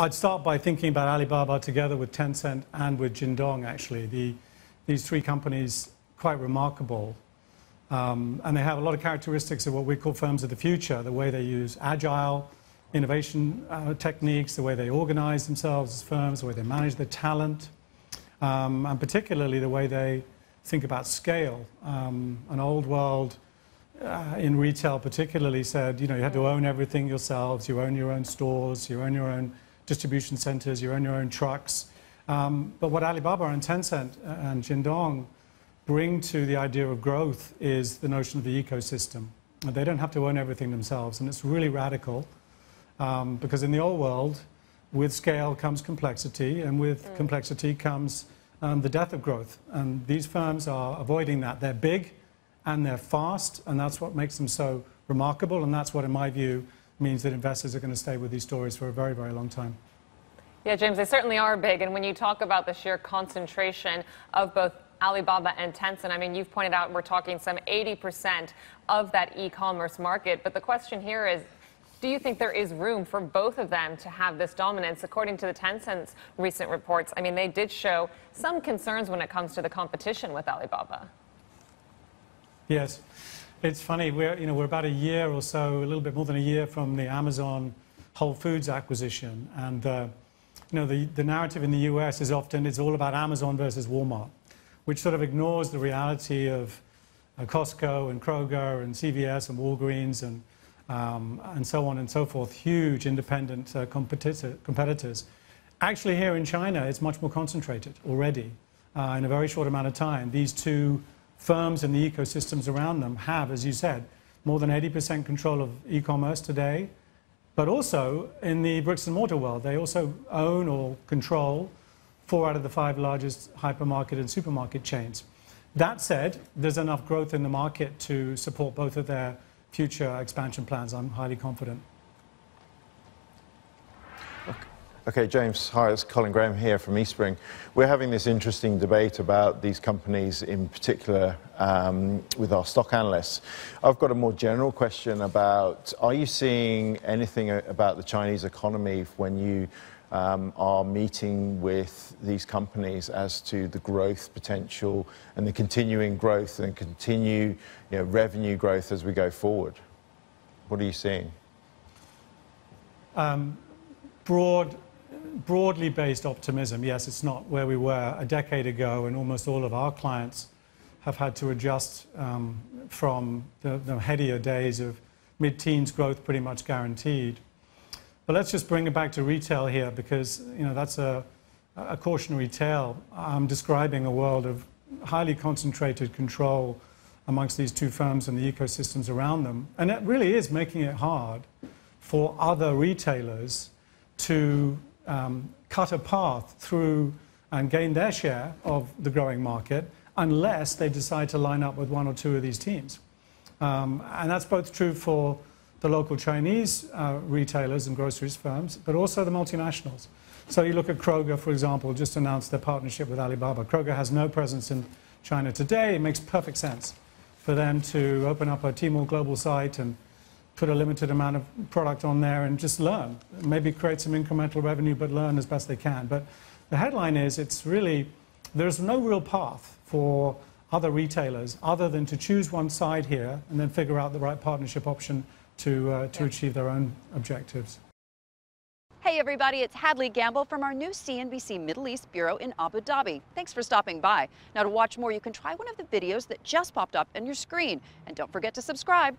I'd start by thinking about Alibaba together with Tencent and with Jingdong, actually. These three companies, quite remarkable. And they have a lot of characteristics of what we call firms of the future, the way they use agile innovation techniques, the way they organize themselves as firms, the way they manage their talent, and particularly the way they think about scale. An old world in retail particularly said, you had to own everything yourselves, you own your own stores, you own your own distribution centers, you own your own trucks. But what Alibaba and Tencent and Jingdong bring to the idea of growth is the notion of the ecosystem. They don't have to own everything themselves, and it's really radical because in the old world, with scale comes complexity, and with complexity comes the death of growth. And these firms are avoiding that. They're big and they're fast, and that's what makes them so remarkable, and that's what, in my view, means that investors are going to stay with these stories for a very, very long time. Yeah, James, they certainly are big, and when you talk about the sheer concentration of both Alibaba and Tencent, I mean, you've pointed out we're talking some 80% of that e-commerce market, but the question here is, do you think there is room for both of them to have this dominance? According to the Tencent's recent reports, I mean, they did show some concerns when it comes to the competition with Alibaba. Yes. It's funny, we're about a year or so, a little bit more than a year from the Amazon Whole Foods acquisition. And, the narrative in the US is often, it's all about Amazon versus Walmart, which sort of ignores the reality of Costco and Kroger and CVS and Walgreens and so on and so forth, huge independent competitors. Actually, here in China, it's much more concentrated already. In a very short amount of time, these two firms and the ecosystems around them have, as you said, more than 80% control of e-commerce today, but also in the bricks and mortar world, they also own or control 4 out of the 5 largest hypermarket and supermarket chains. That said, there's enough growth in the market to support both of their future expansion plans. I'm highly confident. Okay, James, hi, it's Colin Graham here from Eastspring. We're having this interesting debate about these companies in particular with our stock analysts. I've got a more general question about, are you seeing anything about the Chinese economy when you are meeting with these companies as to the growth potential and the continuing growth and revenue growth as we go forward? What are you seeing? Broadly based optimism. Yes, it's not where we were a decade ago, and almost all of our clients have had to adjust from the headier days of mid-teens growth pretty much guaranteed. But let's just bring it back to retail here, because that's a cautionary tale. I'm describing a world of highly concentrated control amongst these two firms and the ecosystems around them, and it really is making it hard for other retailers to cut a path through and gain their share of the growing market unless they decide to line up with 1 or 2 of these teams. And that's both true for the local Chinese retailers and groceries firms, but also the multinationals. So you look at Kroger, for example, just announced their partnership with Alibaba. Kroger has no presence in China today. It makes perfect sense for them to open up a Tmall global site and put a limited amount of product on there and just learn. Maybe create some incremental revenue, but learn as best they can. But the headline is, there's no real path for other retailers other than to choose one side here and then figure out the right partnership option to achieve their own objectives. Hey everybody, it's Hadley Gamble from our new CNBC Middle East Bureau in Abu Dhabi. Thanks for stopping by. Now to watch more, you can try one of the videos that just popped up on your screen. And don't forget to subscribe.